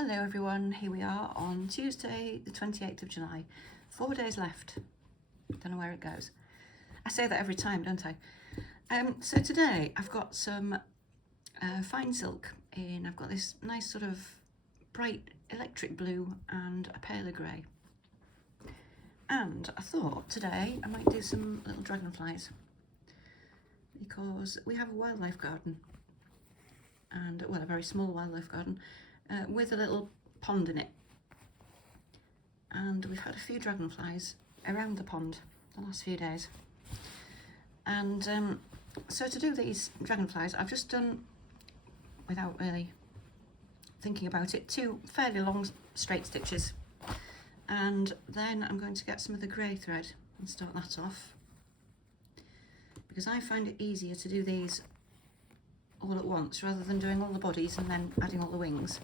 Hello everyone, here we are on Tuesday the 28th of July. 4 days left. Don't know where it goes. I say that every time, don't I? So today I've got some fine silk in. I've got this nice sort of bright electric blue and a paler grey. And I thought today I might do some little dragonflies because we have a wildlife garden, and well, a very small wildlife garden with a little pond in it, and we've had a few dragonflies around the pond the last few days. And so to do these dragonflies, I've just done, without really thinking about it, 2 fairly long straight stitches, and then I'm going to get some of the grey thread and start that off, because I find it easier to do these all at once rather than doing all the bodies and then adding all the wings.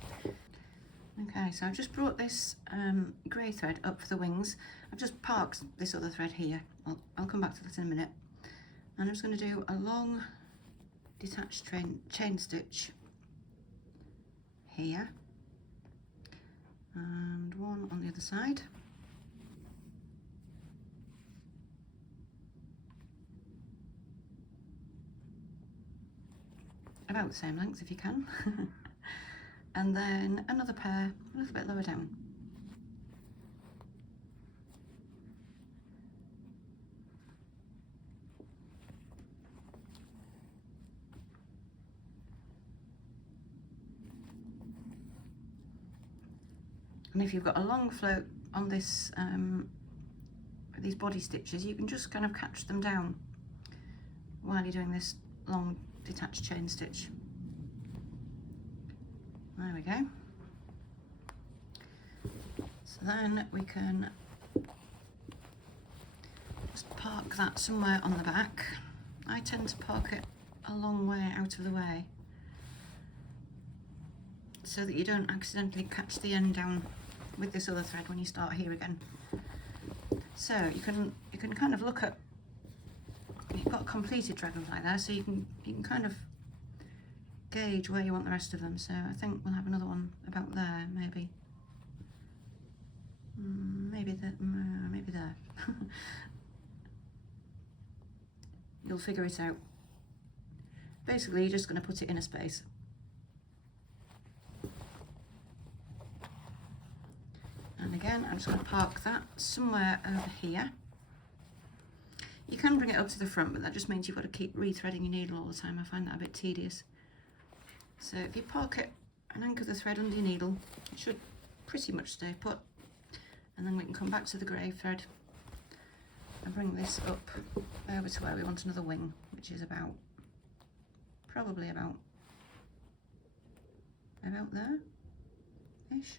Okay, so I've just brought this grey thread up for the wings. I've just parked this other thread here. I'll come back to that in a minute. And I'm just going to do a long detached chain stitch here, and one on the other side. About the same length if you can. And then another pair a little bit lower down. And if you've got a long float on this, these body stitches, you can just kind of catch them down while you're doing this long detached chain stitch. There we go. So then we can just park that somewhere on the back. I tend to park it a long way out of the way so that you don't accidentally catch the end down with this other thread when you start here again. So you can kind of look at, you've got a completed dragonfly there, so you can kind of gauge where you want the rest of them. So I think we'll have another one about there, maybe there. You'll figure it out. Basically, you're just going to put it in a space. And again, I'm just going to park that somewhere over here. You can bring it up to the front, but that just means you've got to keep rethreading your needle all the time. I find that a bit tedious. So if you park it and anchor the thread under your needle, it should pretty much stay put. And then we can come back to the grey thread and bring this up over to where we want another wing, which is probably about there-ish.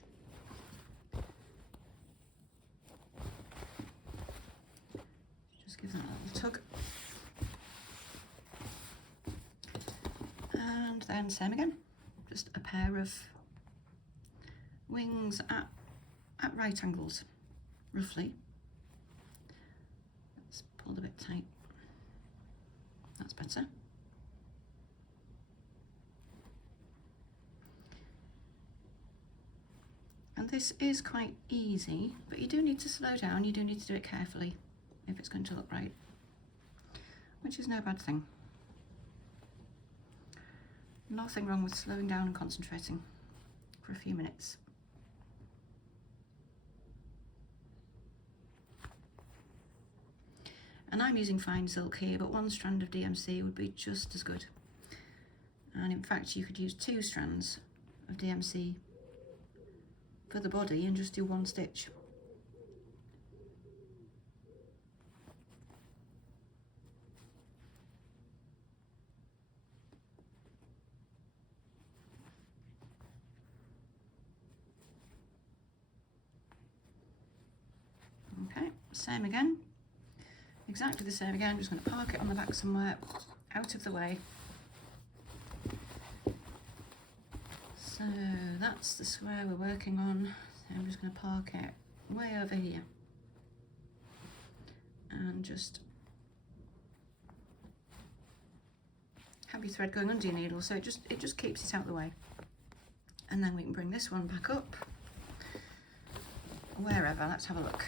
Just give that a little tug. And then same again, just a pair of wings at right angles, roughly. Let's pull a bit tight. That's better. And this is quite easy, but you do need to slow down. You do need to do it carefully if it's going to look right, which is no bad thing. Nothing wrong with slowing down and concentrating for a few minutes. And I'm using fine silk here, but 1 strand of DMC would be just as good. And in fact, you could use 2 strands of DMC for the body and just do 1 stitch. Okay, same again. Exactly the same again. I'm just going to park it on the back somewhere out of the way. So that's the square we're working on. So I'm just going to park it way over here and just have your thread going under your needle, so it just keeps it out of the way. And then we can bring this one back up, wherever. Let's have a look.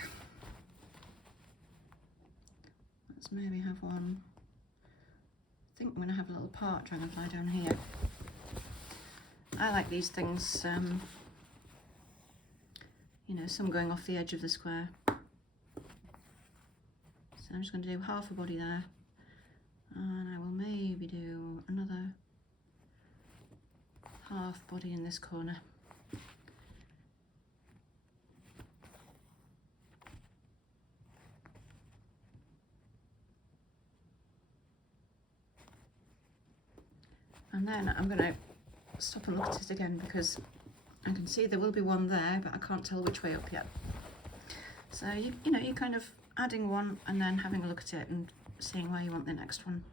Let's maybe have one. I think I'm going to have a little part dragonfly down here. I like these things, you know, some going off the edge of the square. So I'm just going to do half a body there, and I will maybe do another half body in this corner. And then I'm going to stop and look at it again, because I can see there will be one there, but I can't tell which way up yet. So you know, you're kind of adding one and then having a look at it and seeing where you want the next one.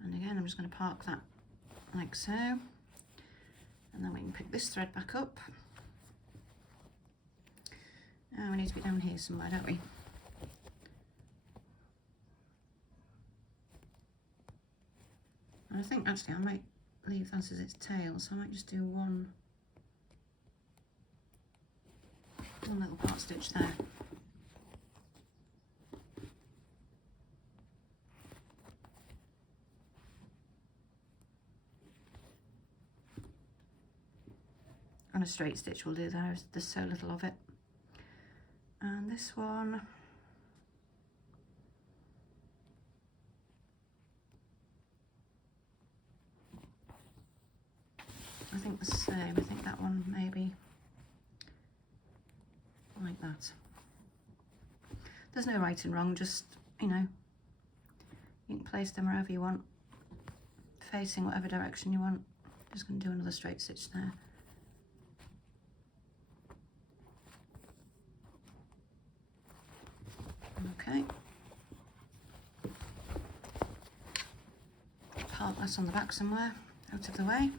And again, I'm just going to park that like so, and then we can pick this thread back up. Oh, we need to be down here somewhere, don't we? And I think actually I might leave that as its tail, so I might just do one little part stitch there. And a straight stitch will do there, there's so little of it. And this one, I think the same. I think that one maybe like that. There's no right and wrong, just, you know, you can place them wherever you want, facing whatever direction you want. Just going to do another straight stitch there. Okay. Park that on the back somewhere, out of the way.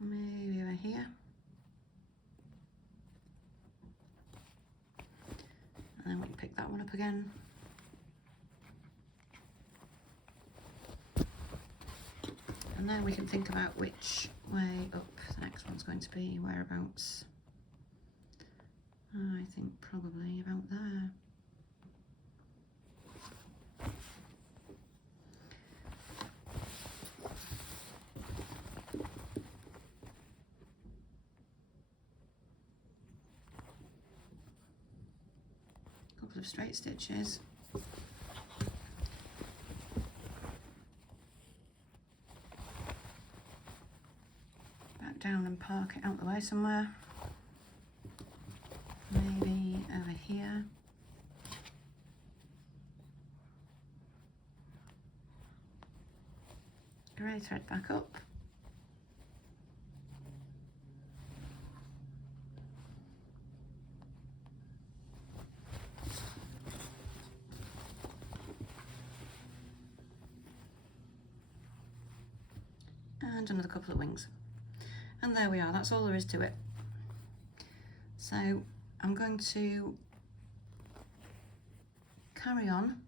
Maybe over here. And then we can pick that one up again. And then we can think about which way up the next one's going to be, whereabouts. I think probably about there. Couple of straight stitches. Back down and park it out the way somewhere. Maybe over here. Grey thread back up. And another couple of wings. And there we are, that's all there is to it. So I'm going to carry on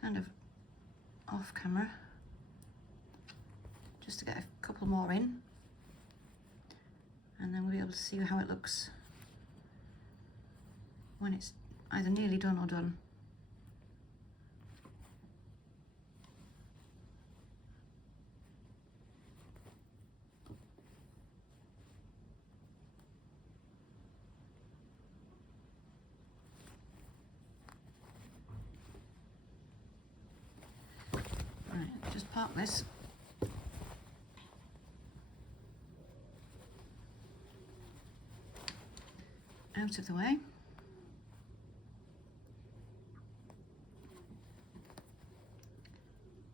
kind of off camera, just to get a couple more in, and then we'll be able to see how it looks when it's either nearly done or done. Right, just park this. Out of the way.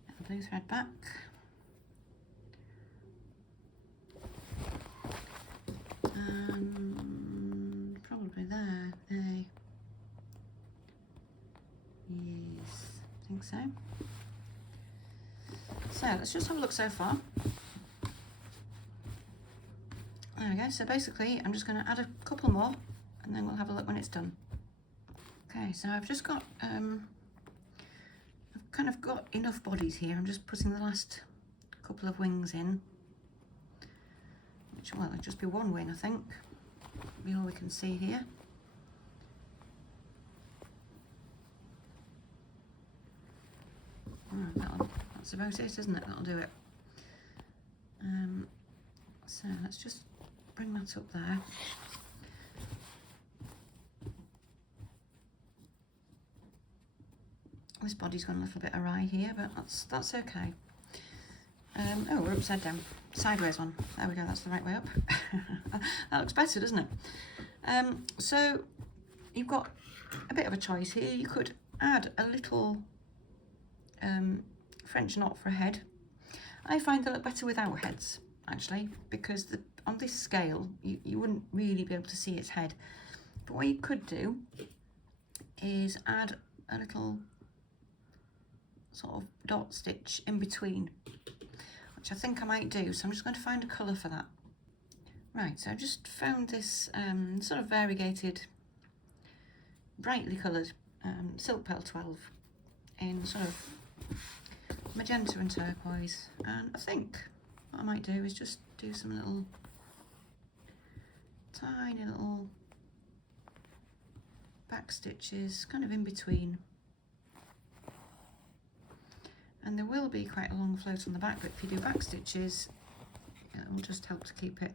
Get the blue thread back. And probably there. Yes, I think so. So let's just have a look so far. There we go. So basically I'm just going to add a couple more and then we'll have a look when it's done. Okay, so I've just got kind of got enough bodies here. I'm just putting the last couple of wings in, which, well, it'll just be one wing, I think. Be all we can see here. That's about it, isn't it? That'll do it. So let's just bring that up there. This body's gone a little bit awry here, but that's okay. Oh, we're upside down. Sideways one. There we go, that's the right way up. That looks better, doesn't it? So you've got a bit of a choice here. You could add a little French knot for a head. I find they look better without heads, actually, because on this scale, you wouldn't really be able to see its head. But what you could do is add a little sort of dot stitch in between, which I think I might do. So I'm just going to find a colour for that. Right, so I just found this sort of variegated, brightly coloured Silk Pearl 12 in sort of magenta and turquoise, and I think what I might do is just do some little tiny little back stitches kind of in between, and there will be quite a long float on the back, but if you do back stitches it will just help to keep it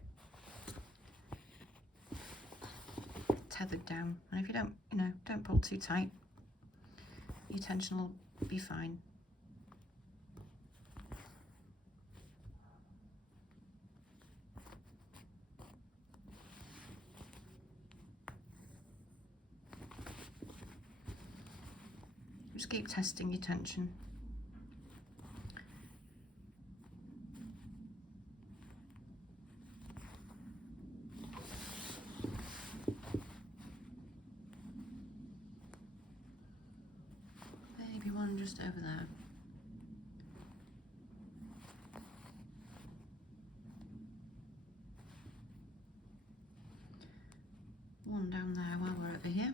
tethered down, and if you don't pull too tight, your tension will be fine. Just keep testing your tension. Maybe one just over there. One down there while we're over here.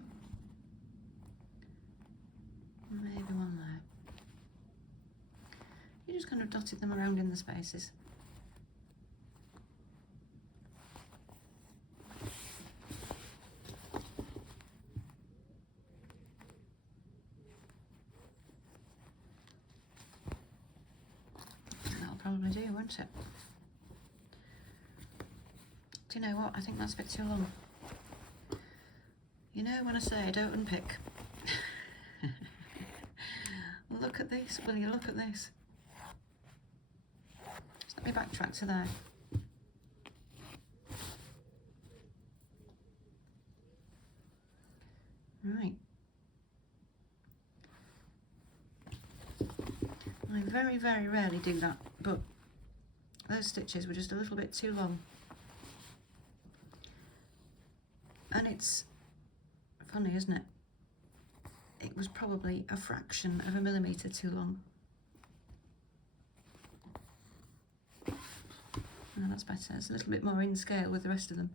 Maybe one there. You just kind of dotted them around in the spaces. That'll probably do, won't it? Do you know what? I think that's a bit too long. You know when I say I don't unpick? Look at this, will you look at this? Just let me backtrack to there. Right. I very, very rarely do that, but those stitches were just a little bit too long. And it's funny, isn't it? It was probably a fraction of a millimetre too long. Oh, that's better. It's a little bit more in scale with the rest of them.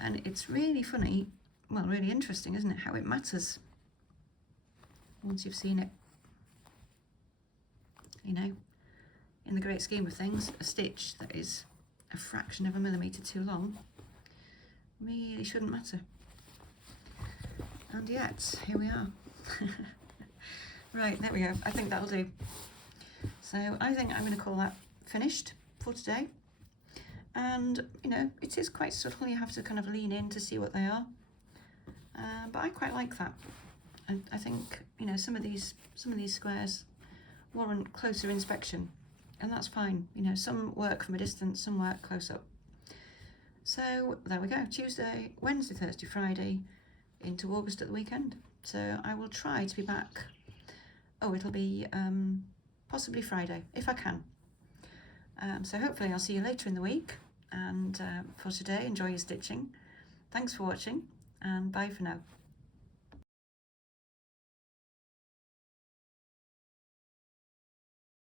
And it's really funny, well, really interesting, isn't it, how it matters once you've seen it. You know, in the great scheme of things, a stitch that is a fraction of a millimetre too long really shouldn't matter. And yet, here we are. Right, there we go. I think that'll do. So I think I'm going to call that finished for today. And, you know, it is quite subtle. You have to kind of lean in to see what they are. But I quite like that. And I think, you know, some of these squares warrant closer inspection. And that's fine. You know, some work from a distance, some work close up. So there we go, Tuesday, Wednesday, Thursday, Friday, into August at the weekend. So I will try to be back. Oh, it'll be possibly Friday, if I can. So hopefully I'll see you later in the week. And for today, enjoy your stitching. Thanks for watching, and bye for now.